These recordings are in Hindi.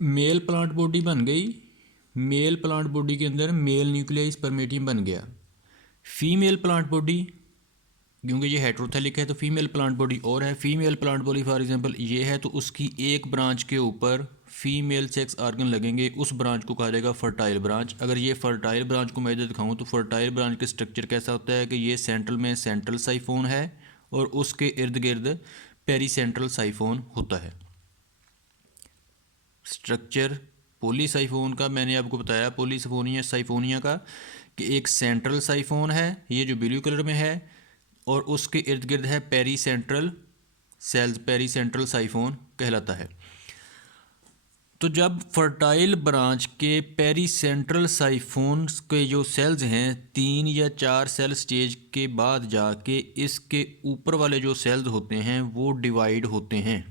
मेल प्लांट बॉडी बन गई। मेल प्लांट बॉडी के अंदर मेल न्यूक्लियाई स्पर्मेटियम बन गया। फीमेल प्लांट बॉडी, क्योंकि ये हेट्रोथेलिक है तो फीमेल प्लांट बॉडी और है। Female plant body for example ये है, तो उसकी एक ब्रांच के ऊपर फीमेल सेक्स आर्गन लगेंगे, उस ब्रांच को कहा जाएगा फर्टाइल ब्रांच। अगर ये फर्टाइल ब्रांच को मैं इधर दिखाऊँ तो फर्टाइल ब्रांच का स्ट्रक्चर कैसा होता है कि ये सेंट्रल में सेंट्रल साइफोन है और उसके इर्द गिर्द पेरीसेंट्रल साइफोन होता है। स्ट्रक्चर पॉलीसाइफोन का मैंने आपको बताया, पॉलीसाइफोनिया साइफोनिया का, कि एक सेंट्रल साइफोन है ये जो ब्लू कलर में है और उसके इर्द गिर्द है पेरीसेंट्रल सेल्स, पेरीसेंट्रल साइफोन कहलाता है। तो जब फर्टाइल ब्रांच के पेरीसेंट्रल साइफोन के जो सेल्स हैं 3 या 4 सेल स्टेज के बाद जाके इसके ऊपर वाले जो सेल्स होते हैं वो डिवाइड होते हैं।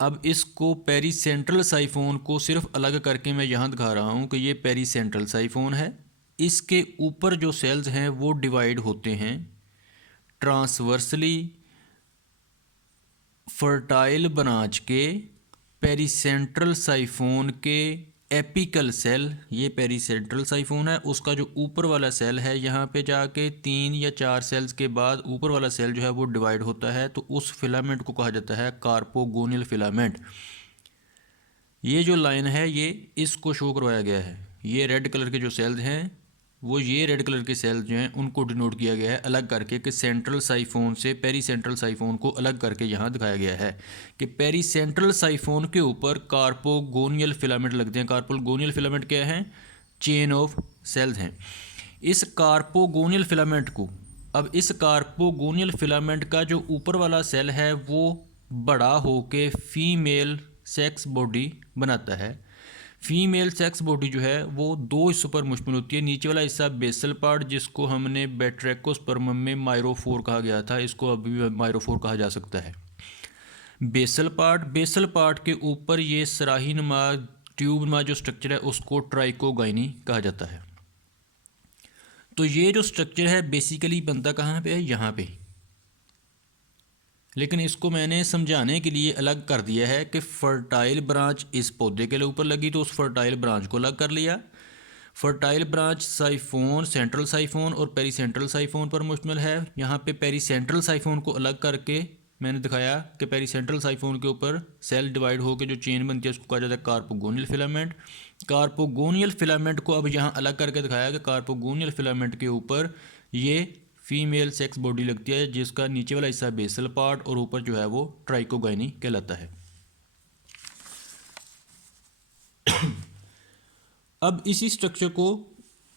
अब इसको पेरीसेंट्रल साइफोन को सिर्फ अलग करके मैं यहाँ दिखा रहा हूँ कि ये पेरीसेंट्रल साइफोन है। इसके ऊपर जो सेल्स हैं वो डिवाइड होते हैं ट्रांसवर्सली फर्टाइल ब्रांच के पेरीसेंट्रल साइफोन के एपिकल सेल, ये पेरीसेंट्रल साइफोन है, उसका जो ऊपर वाला सेल है यहाँ पे जाके 3 या 4 सेल्स के बाद ऊपर वाला सेल जो है वो डिवाइड होता है, तो उस फिलामेंट को कहा जाता है कार्पोगोनियल फिलामेंट। ये जो लाइन है ये इसको शो करवाया गया है। ये रेड कलर के जो सेल्स हैं वो ये रेड कलर के सेल्स जो हैं उनको डिनोट किया गया है अलग करके कि सेंट्रल साइफोन से पेरीसेंट्रल साइफोन को अलग करके यहाँ दिखाया गया है कि पेरीसेंट्रल साइफोन के ऊपर कार्पोगोनियल फिलामेंट लगते हैं। कार्पोगोनियल फिलामेंट क्या है? चेन ऑफ सेल्स हैं। इस कार्पोगोनियल फिलामेंट को, अब इस कार्पोगोनियल फिलामेंट का जो ऊपर वाला सेल है वो बड़ा होके फीमेल सेक्स बॉडी बनाता है। फीमेल सेक्स बॉडी जो है वो 2 हिस्सों पर मुश्तमिल होती है। नीचे वाला हिस्सा बेसल पार्ट जिसको हमने बैट्रेकोस्पर्मम में माइरोफोर कहा गया था, इसको अभी भी माइरोफोर कहा जा सकता है। बेसल पार्ट के ऊपर ये सराहीनुमा ट्यूबनुमा जो स्ट्रक्चर है उसको ट्राइकोगाइनी कहा जाता है। तो ये जो स्ट्रक्चर है बेसिकली बनता कहाँ पे है? यहाँ पे। लेकिन इसको मैंने समझाने के लिए अलग कर दिया है कि फर्टाइल ब्रांच इस पौधे के ऊपर लगी तो उस फर्टाइल ब्रांच को अलग कर लिया। Fertile branch siphon, central siphon और पेरीसेंट्रल साइफोन पर मुश्तमिल है। यहाँ पे पेरीसेंट्रल साइफोन को अलग करके मैंने दिखाया कि पेरीसेंट्रल साइफोन के ऊपर सेल डिवाइड होकर जो चेन बनती है उसको कहा जाता है कार्पोगोनियल फिलामेंट। कार्पोगोनियल फिलामेंट को अब यहाँ अलग करके दिखाया कि कार्पोगोनियल फिलामेंट के ऊपर ये फीमेल सेक्स बॉडी लगती है जिसका नीचे वाला हिस्सा बेसल पार्ट और ऊपर जो है वो ट्राइकोगाइनी कहलाता है। अब इसी स्ट्रक्चर को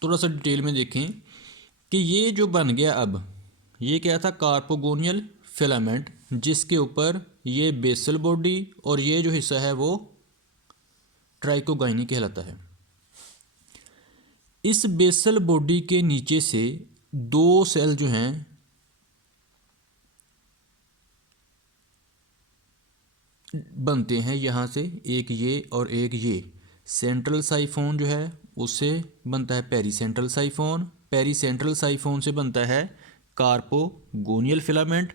थोड़ा सा डिटेल में देखें कि ये जो बन गया, अब ये क्या था? कार्पोगोनियल फिलामेंट, जिसके ऊपर ये बेसल बॉडी और ये जो हिस्सा है वो ट्राइकोगाइनी कहलाता है। इस बेसल बॉडी के नीचे से 2 सेल जो हैं बनते हैं यहाँ से, एक ये और एक ये। सेंट्रल साइफोन जो है उससे बनता है पेरीसेंट्रल साइफोन, पेरीसेंट्रल साइफोन से बनता है कार्पोगोनियल फिलामेंट।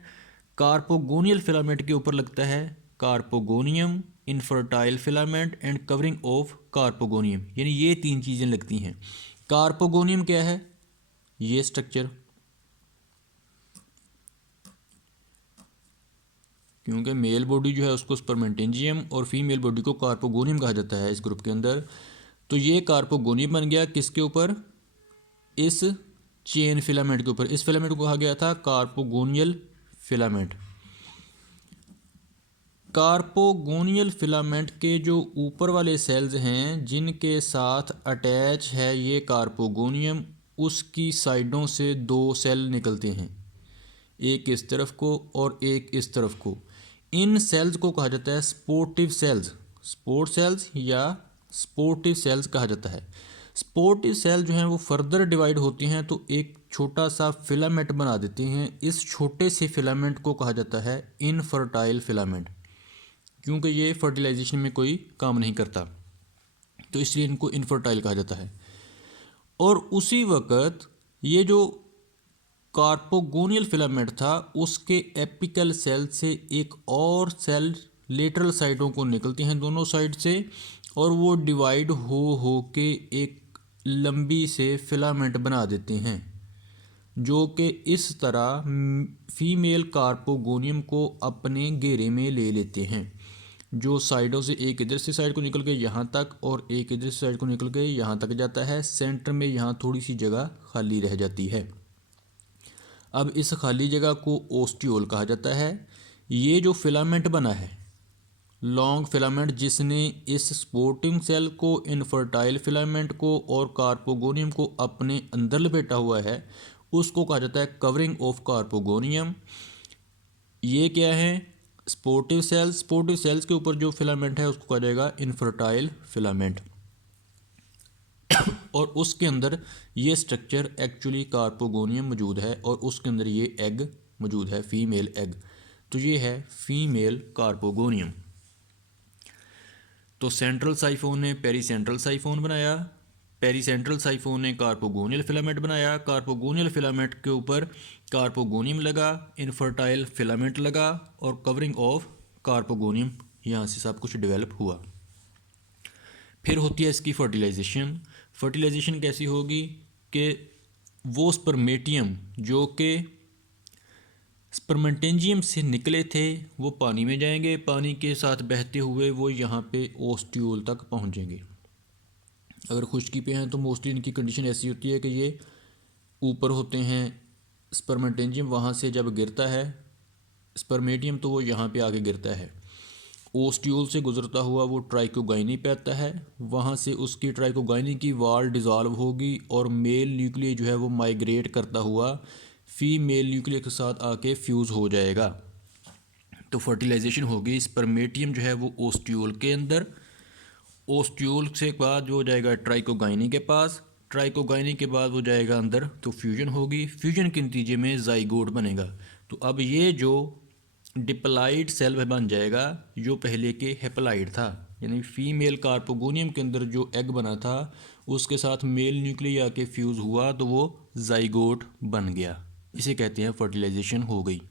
कार्पोगोनियल फिलामेंट के ऊपर लगता है carpogonium, infertile filament and covering of carpogonium, यानी ये 3 चीज़ें लगती हैं। कार्पोगोनियम क्या है? ये स्ट्रक्चर, क्योंकि मेल बॉडी जो है उसको स्पर्मेंटेंजियम और फीमेल बॉडी को कार्पोगोनियम कहा जाता है इस ग्रुप के अंदर। तो ये कार्पोगोनियम बन गया किसके ऊपर? इस चेन फिलामेंट के ऊपर। इस फिलामेंट को कहा गया था कार्पोगोनियल फिलामेंट। कार्पोगोनियल फिलामेंट के जो ऊपर वाले सेल्स हैं जिनके साथ अटैच है ये कार्पोगोनियम, उसकी साइडों से 2 सेल निकलते हैं, एक इस तरफ को और एक इस तरफ को। इन सेल्स को कहा जाता है स्पोर्टिव सेल्स, स्पोर्ट सेल्स या स्पोर्टिव सेल्स कहा जाता है। स्पोर्टिव सेल जो हैं वो फर्दर डिवाइड होती हैं तो एक छोटा सा फिलामेंट बना देते हैं। इस छोटे से फिलामेंट को कहा जाता है इनफर्टाइल फिलामेंट, क्योंकि ये फर्टिलाइजेशन में कोई काम नहीं करता तो इसलिए इनको इनफर्टाइल कहा जाता है। और उसी वक्त ये जो कार्पोगोनियल फिलामेंट था उसके एपिकल सेल से एक और सेल लेटरल साइडों को निकलती हैं दोनों साइड से, और वो डिवाइड हो के एक लंबी से फिलामेंट बना देते हैं, जो कि इस तरह फीमेल कार्पोगोनियम को अपने घेरे में ले लेते हैं। जो साइडों से एक इधर से साइड को निकल के यहाँ तक और एक इधर से साइड को निकल के यहाँ तक जाता है। सेंटर में यहाँ थोड़ी सी जगह खाली रह जाती है। अब इस खाली जगह को ओस्टियोल कहा जाता है। ये जो फिलामेंट बना है, लॉन्ग फिलामेंट, जिसने इस स्पोर्टिंग सेल को, इनफर्टाइल फिलामेंट को और कार्पोगोनियम को अपने अंदर लपेटा हुआ है, उसको कहा जाता है कवरिंग ऑफ कार्पोगोनियम। ये क्या है? Sportive sales. स्पोर्टिव सेल्स के ऊपर जो फिलामेंट है उसको कहा जाएगा इनफर्टाइल फिलामेंट। और उसके अंदर ये स्ट्रक्चर एक्चुअली कार्पोगोनियम मौजूद है और उसके अंदर ये एग मौजूद है, फीमेल एग। तो ये है फीमेल कार्पोगोनियम। तो सेंट्रल साइफोन ने पेरीसेंट्रल साइफोन बनाया, पेरीसेंट्रल साइफोन ने कार्पोगोनियल फिलामेंट बनाया, कार्पोगोनियल फिलामेंट के ऊपर कार्पोगोनियम लगा, इनफर्टाइल फिलामेंट लगा और कवरिंग ऑफ कार्पोगोनियम, यहाँ से सब कुछ डेवलप हुआ। फिर होती है इसकी फर्टिलाइजेशन। फर्टिलाइजेशन कैसी होगी कि वो स्पर्मेटियम जो कि स्पर्मेंटेंजियम से निकले थे वो पानी में जाएंगे, पानी के साथ बहते हुए वो यहाँ पे ओस्टियोल तक पहुँचेंगे। अगर खुश्की पे हैं तो मोस्टली इनकी कंडीशन ऐसी होती है कि ये ऊपर होते हैं स्पर्मेंटेंजियम, वहाँ से जब गिरता है स्पर्मेटियम तो वो यहाँ पे आके गिरता है। ओस्टियोल से गुजरता हुआ वो ट्राइकोगाइनी पे आता है, वहाँ से उसकी ट्राइकोगाइनी की वाल डिज़ोल्व होगी और मेल न्यूक्लियस जो है वो माइग्रेट करता हुआ फीमेल न्यूक्लियस के साथ आके फ्यूज़ हो जाएगा। तो फर्टिलाइजेशन होगी। स्पर्मेटियम जो है वो ओस्टियोल के अंदर, ओस्टियोल से बाद जो हो जाएगा ट्राइकोगाइनी के पास, ट्राइकोगाइनी के बाद वो जाएगा अंदर तो फ्यूजन होगी, फ्यूजन के नतीजे में जाइगोट बनेगा। तो अब ये जो डिप्लॉइड सेल बन जाएगा जो पहले के हेप्लॉइड था, यानी फीमेल कार्पोगोनियम के अंदर जो एग बना था उसके साथ मेल न्यूक्लियस आके फ्यूज़ हुआ तो वो जाइगोट बन गया। इसे कहते हैं फर्टिलाइजेशन हो गई।